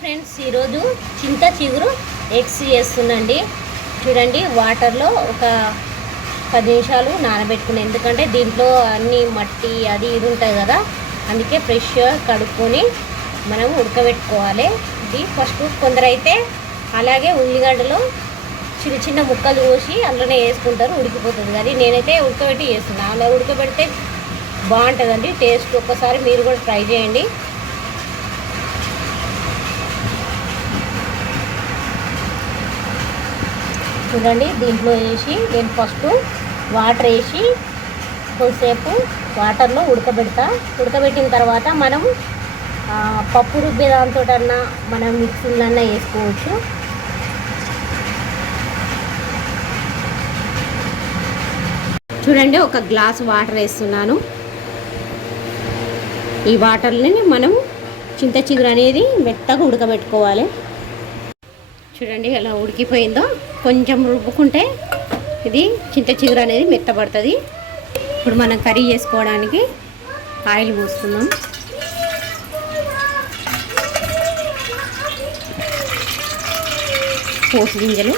Friends, ఈరోజు చింత చిగురు ఎగ్స్ చేస్తుందండి. చూడండి, వాటర్లో ఒక 10 నిమిషాలు నానబెట్టుకుని, ఎందుకంటే దీంట్లో అన్ని మట్టి అది ఇది ఉంటుంది కదా, అందుకే ఫ్రెష్గా కడుక్కొని మనం ఉడకబెట్టుకోవాలి. ఇది ఫస్ట్ కొందరైతే అలాగే ఉల్లిగడ్డలు చిన్న చిన్న ముక్కలు కోసి అందులోనే వేసుకుంటారు, ఉడికిపోతుంది. కానీ నేనైతే ఉడకబెట్టి చేస్తున్నాను. అలా ఉడకబెడితే బాగుంటుందండి టేస్ట్. ఒక్కసారి మీరు కూడా ట్రై చేయండి. చూడండి, దీంట్లో వేసి నేను ఫస్ట్ వాటర్ వేసి కొద్దిసేపు వాటర్లో ఉడకబెట్టిన తర్వాత మనం పప్పు రుబ్బే దాంతో అన్నా మనం మిక్సీలన్నా వేసుకోవచ్చు. చూడండి, ఒక గ్లాస్ వాటర్ వేస్తున్నాను. ఈ వాటర్ని మనం చింత చిగురు అనేది మెత్తగా ఉడకబెట్టుకోవాలి. చూడండి ఎలా ఉడికిపోయిందో. కొంచెం రుబ్బుకుంటే ఇది చింత చిగురు అనేది మెత్తబడుతుంది. ఇప్పుడు మనం కర్రీ చేసుకోవడానికి ఆయిల్ పోసుకుందాం. పోపు గింజలు,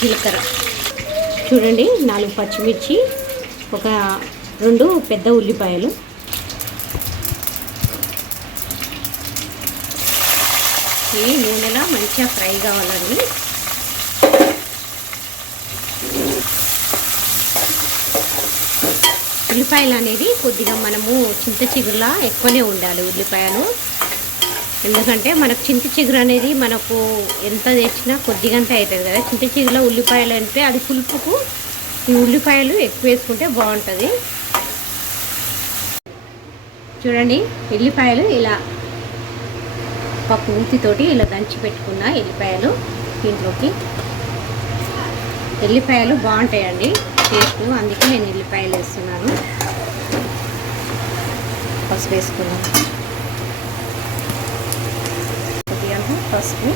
జీలకర్ర, చూడండి 4 పచ్చిమిర్చి, ఒక 2 పెద్ద ఉల్లిపాయలు, ఈ నూనెలో మంచిగా ఫ్రై కావాలండి. ఉల్లిపాయలు అనేది కొద్దిగా మనము చింత చిగురులా ఎక్కువనే ఉండాలి ఉల్లిపాయలు. ఎందుకంటే మనకు చింత చిగురు అనేది మనకు ఎంత తెచ్చినా కొద్దిగంత అవుతుంది కదా. చింత చిగురులో ఉల్లిపాయలు అంటే అది పులుపుకు ఈ ఉల్లిపాయలు ఎక్కువ వేసుకుంటే బాగుంటుంది. చూడండి, ఎల్లిపాయలు ఇలా పప్పు గుత్తితోటి ఇలా దంచి పెట్టుకున్న ఎల్లిపాయలు దీంట్లోకి. ఎల్లిపాయలు బాగుంటాయండి టేస్ట్, అందుకే నేను ఎల్లిపాయలు వేస్తున్నాను. పసుపు వేసుకున్నాను, కొద్దిగా పసుపు,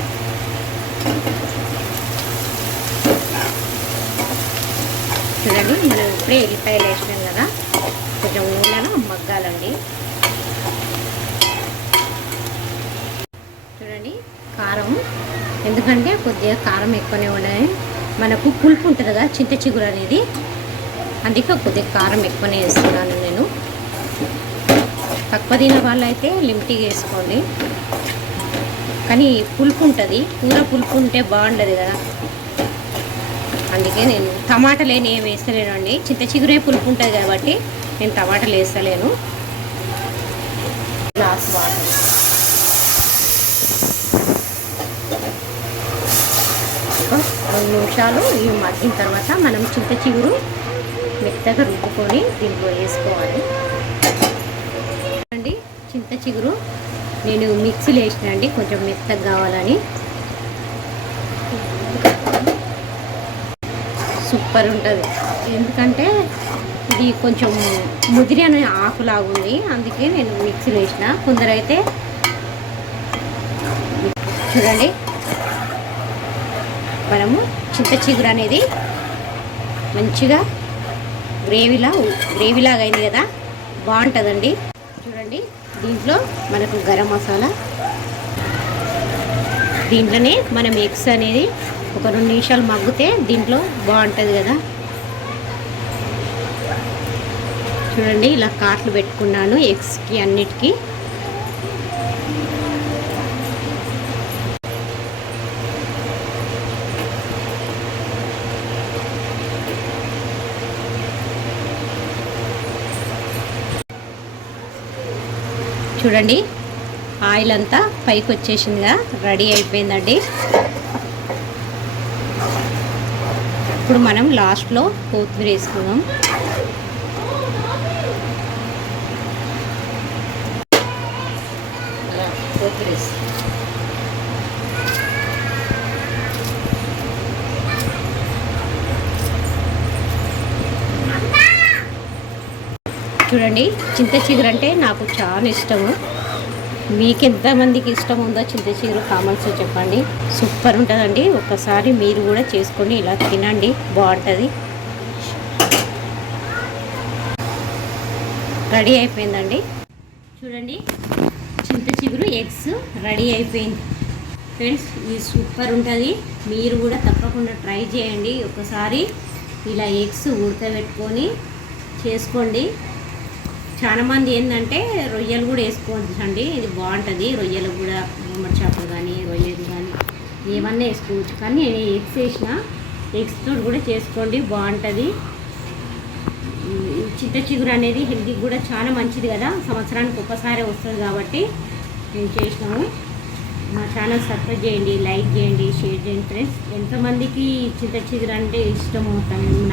చూడండి మనం ఇప్పుడే ఎల్లిపాయలు వేసినాం కదా, కొంచెం నూనెలో మగ్గాలండి. చూడండి, కారం, ఎందుకంటే కొద్దిగా కారం ఎక్కువనే ఉన్నాయి. మనకు పులుపు ఉంటుంది కదా చింత చిగురు అనేది, అందుకే కొద్దిగా కారం ఎక్కువనే వేస్తున్నాను నేను. తక్కువ తినే వాళ్ళు అయితే లిమిట్గా వేసుకోండి. కానీ పులుపు ఉంటుంది, కూర పులుపు ఉంటే బాగుండదు కదా, అందుకే నేను టమాటాలు ఏం వేస్తలేను అండి. చింత చిగురే పులుపు ఉంటుంది కాబట్టి నేను టమాటాలు వేస్తలేను. గ్లాస్ వాటర్, 2 నిమిషాలు ఇవి మగ్గిన తర్వాత మనం చింత చిగురు మెత్తగా రుబ్బుకొని దీంట్లో వేసుకోవాలి. అండి, చింత చిగురు నేను మిక్సీలో వేసినండి కొంచెం మెత్తగా కావాలని. సూపర్ ఉంటుంది, ఎందుకంటే ఇది కొంచెం ముదిరి అనే ఆకులాగుంది, అందుకే నేను మిక్సీలో వేసిన. కొందరైతే చూడండి, మనము చింత చిగురు అనేది మంచిగా గ్రేవీలాగా అయింది కదా, బాగుంటుందండి. చూడండి, దీంట్లో మనకు గరం మసాలా, దీంట్లోనే మనం ఎగ్స్ అనేది ఒక 2 నిమిషాలు మగ్గితే దీంట్లో బాగుంటుంది కదా. చూడండి, ఇలా కాట్లు పెట్టుకున్నాను ఎగ్స్కి అన్నిటికీ. చూడండి, ఆయిల్ అంతా పైకి వచ్చేసిందిగా, రెడీ అయిపోయిందండి. ఇప్పుడు మనం లాస్ట్లో కొత్తిమీర వేసుకుందాం. కొత్తిమీర చూడండి, చింత చిగురు అంటే నాకు చాలా ఇష్టము. మీకు ఎంతమందికి ఇష్టం ఉందో చింత చిగురు కామెంట్స్లో చెప్పండి. సూపర్ ఉంటుందండి. ఒకసారి మీరు కూడా చేసుకొని ఇలా తినండి, బాగుంటుంది. రెడీ అయిపోయిందండి. చూడండి, చింత చిగురు ఎగ్స్ రెడీ అయిపోయింది ఫ్రెండ్స్. ఇది సూపర్ ఉంటుంది. మీరు కూడా తప్పకుండా ట్రై చేయండి ఒకసారి. ఇలా ఎగ్స్ ఉడకబెట్టుకొని చేసుకోండి. చాలామంది ఏంటంటే రొయ్యలు కూడా వేసుకోవచ్చండి. ఇది బాగుంటుంది. రొయ్యలు కూడా గుమ్మడి చేపలు కానీ రొయ్యలు కానీ ఏమన్నా వేసుకోవచ్చు. కానీ నేను ఎగ్స్ వేసిన ఎగ్స్తో కూడా చేసుకోండి, బాగుంటుంది. చింత చిగురు అనేది హెల్త్కి కూడా చాలా మంచిది కదా, సంవత్సరానికి ఒకసారి వస్తుంది కాబట్టి మేము చేసినాము. మా ఛానల్ సబ్స్క్రైబ్ చేయండి, లైక్ చేయండి, షేర్ చేయండి ఫ్రెండ్స్. ఎంతమందికి చింత చిగురు అంటే ఇష్టము,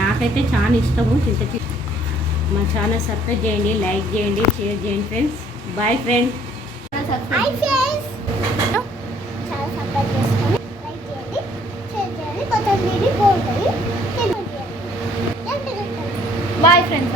నాకైతే చాలా ఇష్టము చింత చిగురు. మా ఛానల్ సబ్స్క్రైబ్ చేయండి, లైక్ చేయండి, షేర్ చేయండి friends. Bye friends. Bye friends.